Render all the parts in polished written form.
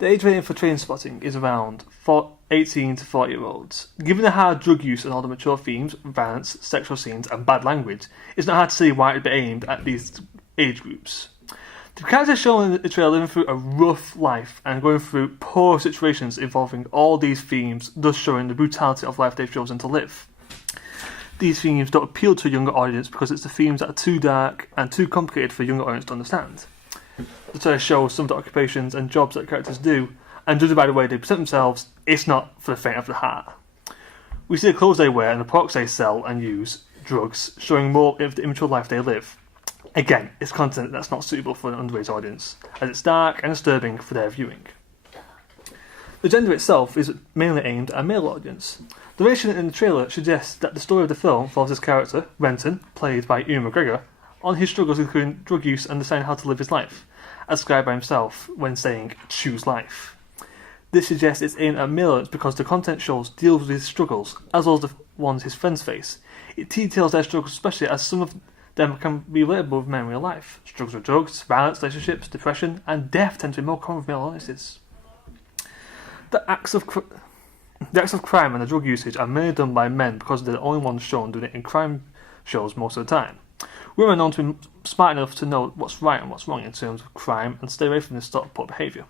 The age rating for Trainspotting is around 18 to 40-year-olds. Given the hard drug use and all the mature themes, violence, sexual scenes, and bad language, it's not hard to see why it'd be aimed at these age groups. The characters shown in the trailer living through a rough life and going through poor situations involving all these themes, thus showing the brutality of life they've chosen to live. These themes don't appeal to a younger audience because it's the themes that are too dark and too complicated for a younger audience to understand. The trailer shows some of the occupations and jobs that characters do, and judging by the way they present themselves, it's not for the faint of the heart. We see the clothes they wear and the products they sell and use, drugs, showing more of the immature life they live. Again, it's content that's not suitable for an underage audience, as it's dark and disturbing for their viewing. The gender itself is mainly aimed at a male audience. The narration in the trailer suggests that the story of the film follows his character, Renton, played by Ewan McGregor, on his struggles including drug use and deciding how to live his life, as described by himself when saying, "choose life." This suggests it's aimed at male audience because the content shows deals with his struggles, as well as the ones his friends face. It details their struggles especially as some of them can be relatable with men in real life. Struggles with drugs, violence, relationships, depression, and death tend to be more common with male audiences. The acts of crime and the drug usage are mainly done by men because they're the only ones shown doing it in crime shows most of the time. Women are known to be smart enough to know what's right and what's wrong in terms of crime and stay away from this sort of poor behaviour.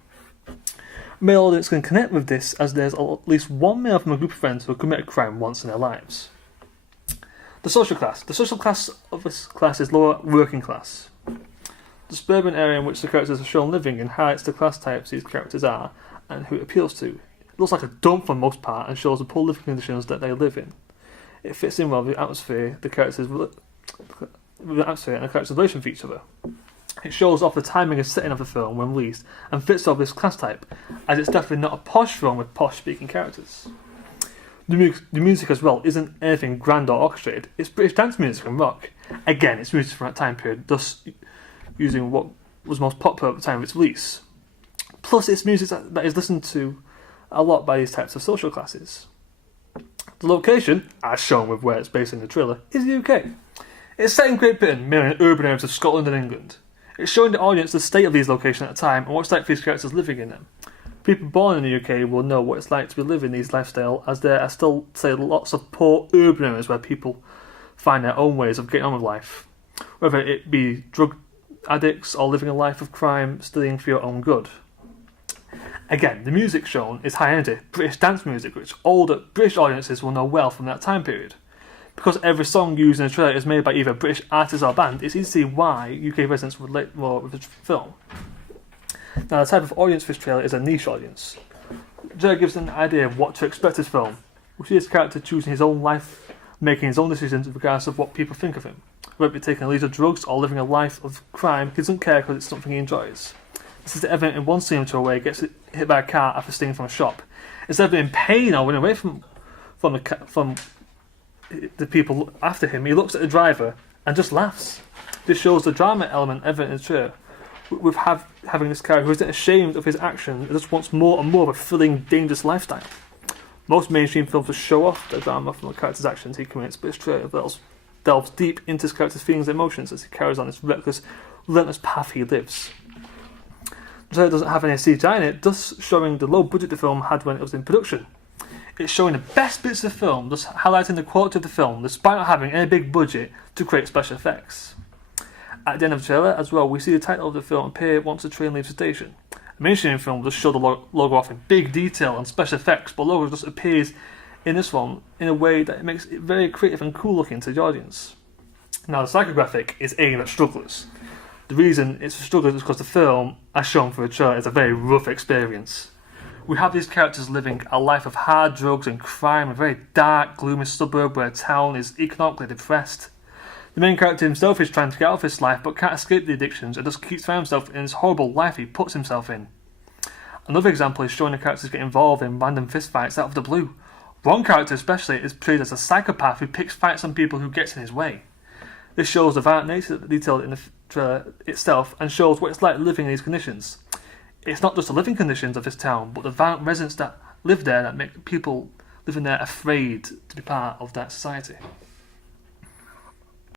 Male audience can connect with this as there's at least one male from a group of friends who have committed crime once in their lives. The social class. The social class of this class is lower working class. The suburban area in which the characters are shown living in highlights the class types these characters are and who it appeals to. It looks like a dump for the most part and shows the poor living conditions that they live in. It fits in well with the atmosphere the characters and the characters' relation with each other. It shows off the timing and setting of the film when released and fits off this class type, as it's definitely not a posh film with posh speaking characters. The music as well isn't anything grand or orchestrated. It's British dance music and rock. Again, it's music from that time period, thus using what was most popular at the time of its release. Plus, it's music that is listened to a lot by these types of social classes. The location, as shown with where it's based in the trailer, is the UK. It's set in Great Britain, mainly in urban areas of Scotland and England. It's showing the audience the state of these locations at the time and what it's like for these characters living in them. People born in the UK will know what it's like to be living these lifestyle, as there are still, say, lots of poor urban areas where people find their own ways of getting on with life. Whether it be drug addicts or living a life of crime, stealing for your own good. Again, the music shown is high energy, British dance music, which older British audiences will know well from that time period. Because every song used in the trailer is made by either British artist or band, it's easy to see why UK residents would relate more with the film. Now, the type of audience for this trailer is a niche audience. The trailer gives an idea of what to expect of this film. We see this character choosing his own life, making his own decisions regardless of what people think of him. Whether it be taking a lead of drugs or living a life of crime, he doesn't care because it's something he enjoys. This is evident in one scene where he gets hit by a car after stealing from a shop. Instead of being in pain or running away from the people after him, he looks at the driver and just laughs. This shows the drama element evident in the trailer, with having this character who isn't ashamed of his action and just wants more and more of a thrilling, dangerous lifestyle. Most mainstream films will show off the drama from the character's actions he commits, but this trailer delves deep into his character's feelings and emotions as he carries on this reckless, relentless path he lives. The trailer doesn't have any CGI in it, thus showing the low budget the film had when it was in production. It's showing the best bits of the film, thus highlighting the quality of the film, despite not having any big budget to create special effects. At the end of the trailer, as well, we see the title of the film appear once the train leaves the station. A mainstream film does show the logo off in big detail and special effects, but the logo just appears in this one in a way that makes it very creative and cool looking to the audience. Now, the psychographic is aimed at strugglers. The reason it's for strugglers is because the film, as shown for the trailer, is a very rough experience. We have these characters living a life of hard drugs and crime in a very dark, gloomy suburb where a town is economically depressed. The main character himself is trying to get out of this life but can't escape the addictions and just keeps finding himself in this horrible life he puts himself in. Another example is showing the characters get involved in random fistfights out of the blue. One character especially is portrayed as a psychopath who picks fights on people who gets in his way. This shows the violent nature detailed in the trailer itself and shows what it's like living in these conditions. It's not just the living conditions of this town, but the violent residents that live there that make people living there afraid to be part of that society.